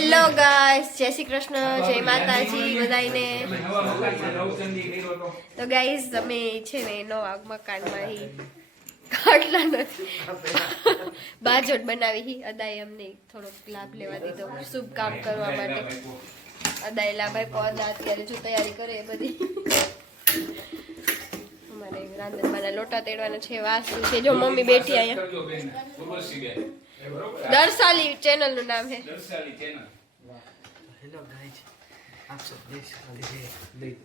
Hello guys જય શ્રી કૃષ્ણ જય માતાજી. બધાને તો ગાઈસ તમે છે ને નવા મકાનમાં હી ખાટલા નથી. બાજોટ બનાવી હી. અદાએ અમને થોડોક લાભ લેવા દીધો. શુભ કામ કરવા માટે. અદાએ લાભ આપ્યો અદા અત્યારે જો તૈયારી કરે એ બધી. અમારે રાંધણવાના લોટા તેડવાના છે વાસુ છે. જો મમ્મી બેઠી અહીંયા. દર્શાલી ચેનલ નું નામ છે हेलो गाइस आप सब देख सकते हैं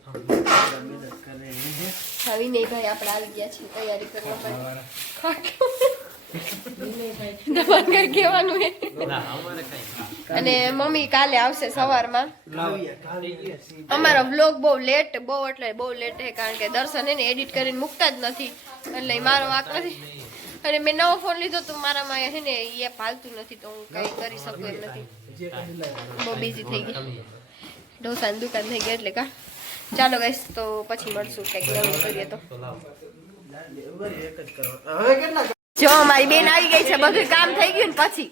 हम लोग मदद कर रहे हैं હા વિનયભાઈ આપણે આવી ગયા છીએ તૈયારી કરવા માટે તમારે કઈ કહેવાનું હે ना हमारे कहीं અને મમ્મી કાલે આવશે સવારમાં लाविया काली અમારો વ્લોગ બહુ લેટ બહુ એટલે બહુ લેટ છે કારણ કે દર્શન એને એડિટ કરીને મૂકતા જ નથી એટલે ઈ મારો વાક નથી અને મેં નવો ફોન લીધો તો મારામાં હે ને એ ફાલતું નથી તો હું કઈ કરી શકું એમ નથી. બહુ બિઝી થઈ ગઈ. ઢોસાની દુકાન થઈ ગઈ એટલે કા. ચાલો ગઈશ તો પછી મળશું કંઈક નવું કરીએ તો. જ મારી બેન આવી ગઈ છે બધું કામ થઈ ગયું ને પછી.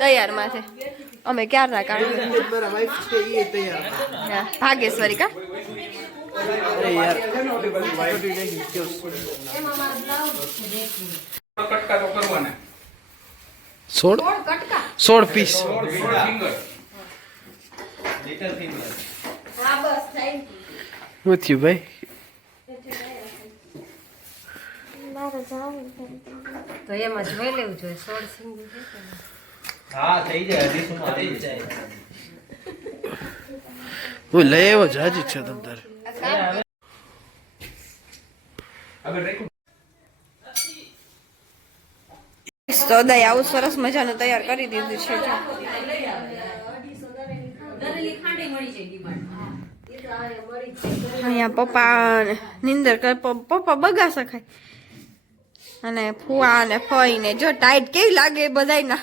તૈયારમાં છે. અમે ક્યારના છે હા, ભાગેશ્વરી કા? અરે યાર વાઈફ નહીં જો કટકા તો કરવાના. સોળ? કટકા? સોળ પીસ. સોળ સોળ ફિંગર હા બસ થેન્ક શું થયું ભાઈ? તો એમ જ જોઈ લેવું જોઈએ સોળ સિંગી? હા થઈ જાય હજી શું થઈ જાય. હું લઈ આવ્યો જાજી છે તમ તારે. તો દયા આવું સરસ મજાનું તૈયાર કરી દીધું છે અહીંયા પપ્પા ને નિંદર કર. પપ્પા બગા શકાય. અને ફુવા ને ફઈ ને જો ટાઈટ કેવી લાગે બધાયના.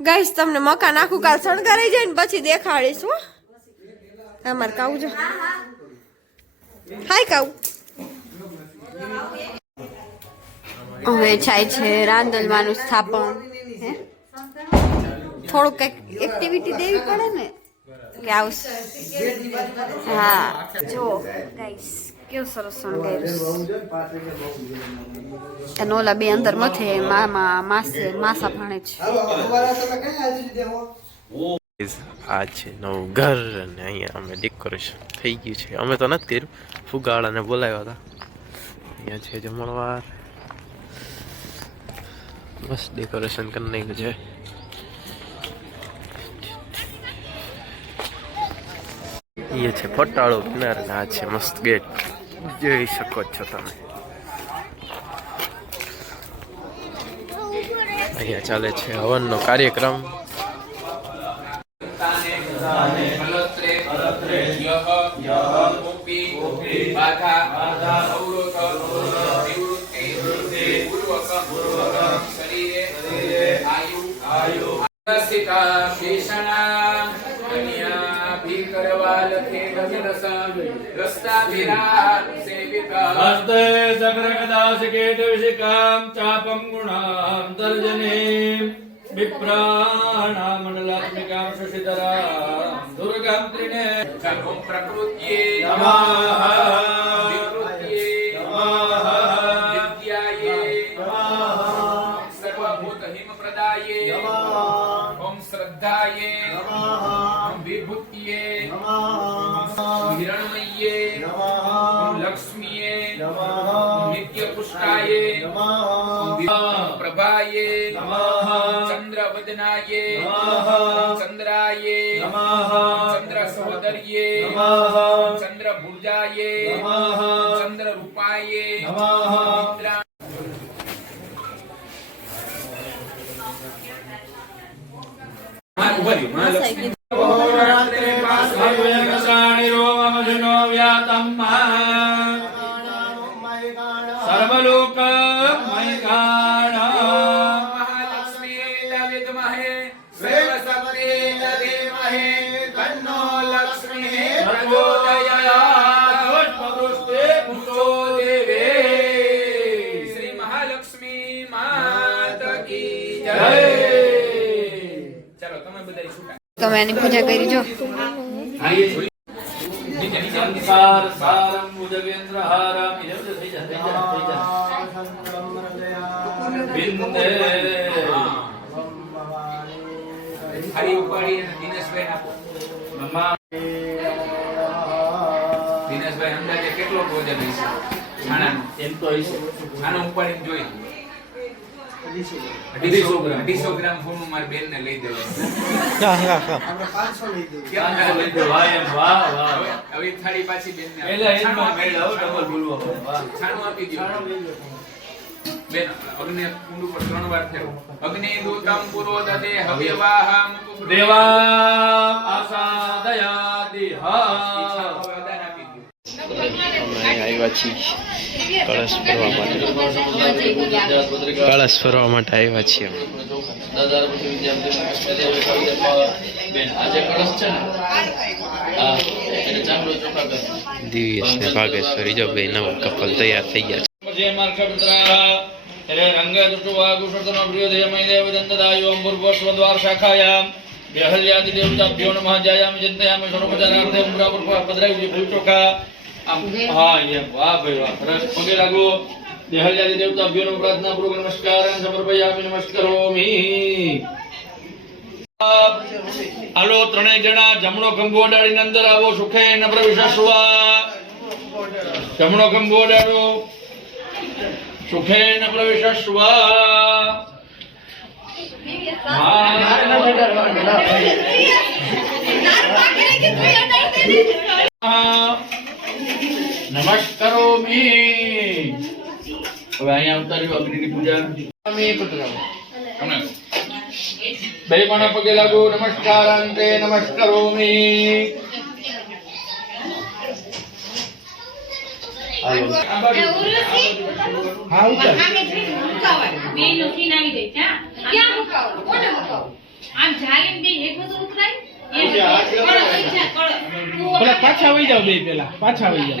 ગાઈશ તમને મકાન આખું કાલ શણગારાઈ જાય ને પછી દેખાડીશ અમારે કાવું જો હાય, કાવું. હવે થાય છે રાંદલવાનું સ્થાપન? થોડુંક કંઈક એક્ટિવિટી દેવી પડે ને, કે આવશે હા. જો ગાઈસ કેવું સરસ શણગાર્યું અને ઓલા બે અંદર મથે, મામા, માસે, માસા ભણે છે. આ છે નવું ઘર અને અહીંયા અમે ડેકોરેશન થઈ ગયું છે. અમે તો નથી કર્યું ફુગાળાને બોલાવ્યા હતા. અહીંયા છે જમણવાર. મસ્ત ડેકોરેશન કરી નાખ્યું છે. એ છે ફટાળો કિનાર આ છે મસ્ત ગેટ જોઈ શકો છો તમે. અહીંયા ચાલે છે હવનનો કાર્યક્રમ. ફલત્રે યહ बाधा બાધા अवरोध નિવૃત્તિ પૂર્વક શરીરે पूर्वक સ્થિતા शरीरे કન્યા आयु ગજરસ રસ્તાભિરા સેવિકા. હસ્તે ચક્રકદાશકેટવિષિકાં चापं गुणां તર્જનીં विप्राणामण्डलात्मिकां शशिधरां दुर्गां त्रिणे सर्वं प्रकृत्ये नमः विकृत्ये नमः विद्याये नमः सर्वभूतहिमप्रदाये नमः ॐ श्रद्धाये नमः ॐ विभूत्ये नमः हिरण्मये चंदनाये चंद्राये चंद्र सहोदर्ये चंद्र भुजाये चंद्र रूपाए તમે એની પૂજા કરી જો. દિનેશભાઈ અંદાજે કેટલો ભોજન હશે? છાણાનો. એમ તો હશે. છાણો ઉપાડીને જોઈ અઢીસો ગ્રામ. અઢીસો ગ્રામ ફોનું મારી લઈ દેવાનું આપણે પાંચસો લઈ દઉં. કેમ ચાલો લઈ દો વાહ વાહ વાહ હવે હવે થાળી પાછી બેનને આપો. પહેલા એમ છાણું માં આપી મેળ આવો દો. ડબલ બોલવા પડે. વાહ. છાણું આપી દો ચાલો લઈ લો. બેન અગ્નિ કુંડ ઉપર ત્રણ વાર થયો અગ્નિ દૂતમ પુરો દતે હવ્યવાહમ દેવા આસાદયાતિ હા વરદાન આપી દો અમે કળશ ફરવા માટે. આવ્યા છીએ અમે. દિવ્યેશ કપલ તૈયાર થઈ ગયા છે. રે શાખાયામ. ચિંતયામિ સર્વપચારાર્થે ઉમરાપુર પધરાવી ફૂલ ચોખા. આમ હા એમ વાહ ભાઈ વાહ સરસ પગે લાગો દેહલ્યાદિ દેવતાભ્યો નમઃ પ્રાર્થના પૂર્વક નમસ્કાર સમર્પયામિ નમસ્કરોમિ હાલો ત્રણેય જણા જમણો ખંભો અડાડીને અંદર આવો સુખે ન પ્રવિશસ્વા જમણો ખંભો અડાડો સુખેન પ્રવિશસ્વ નમસ્કારોમિ ઉતાર્યું અગ્નિની પૂજા. પધરાવો. પગે લાગુ. નમસ્કાર અંતે નમસ્કારોમિ. હા ઉતાર. પેલા પાછા આવી જાવ બે પેલા. પાછા આવી જાવ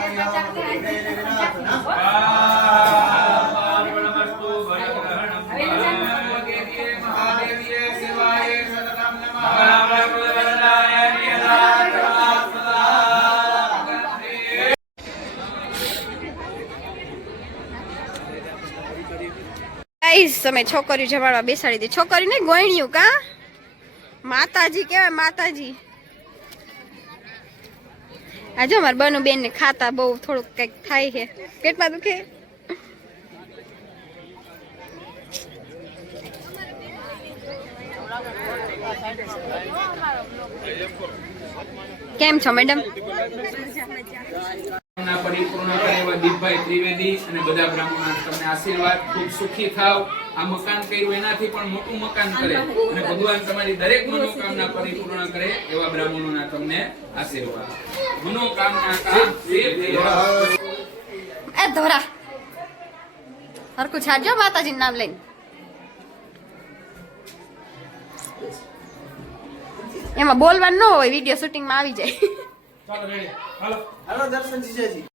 ગાઈસ તમે છોકરી જમાડવા બેસાડી દે છોકરી ને ગોયણિયું કા? માતાજી કેવાય માતાજી. આજે અમાર બનુ બેન ને ખાતા બહુ થોડુંક કંઈક થાય છે. પેટમાં દુખે? કેમ છો, મેડમ? ના પરિપૂર્ણ કરે એવા દીપભાઈ ત્રિવેદી અને બધા બ્રાહ્મણો તમને આશીર્વાદ. ખૂબ સુખી થાવ. આ મકાન કર્યું એનાથી પણ મોટું મકાન કરે અને ભગવાન તમારી દરેક મનોકામના પરિપૂર્ણ કરે એવા બ્રાહ્મણોના તમને આશીર્વાદ. મનોકામના કામ એ ધોરા. હરકું છાડજો માતાજી નામ લઈને. એમાં બોલવાનું ન હોય વીડિયો શૂટિંગમાં આવી જાય. ચાલો રેડી હાલો. હાલો દર્શન જીજાજી.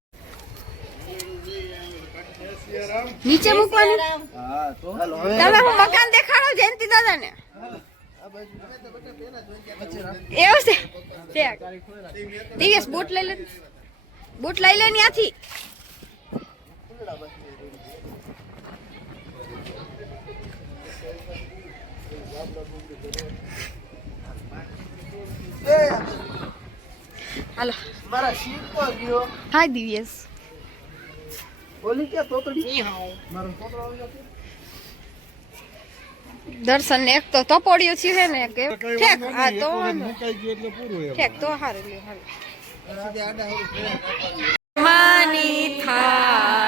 નીચે મૂકવાનું? હા તો? તમે હું મકાન દેખાડો જયંતિ દાદા ને એવું છે? ઠીક. દિવ્યેશ બૂટ લઈ લે બૂટ લઈ લે ત્યાંથી હાલો. મારા તો ગયો. હાય દિવ્યેશ. ઓલી ક્યાં તોતડી? મારો તોતડો આવી ગયો દર્શન ને એક તો તપોડિયું છે ને કે. ઠેક હા તો. મુકાઈ ગયું એટલે પૂરું એમ. ઠેક તો હારું લ્યો હાલો. માની થાળી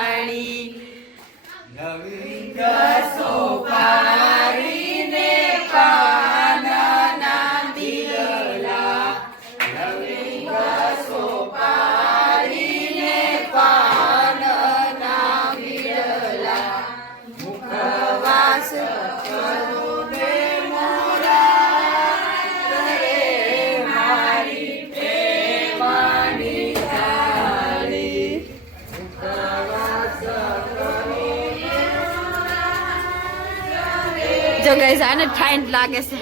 જો ગાઈસ આને ઠાઈન લાગે છે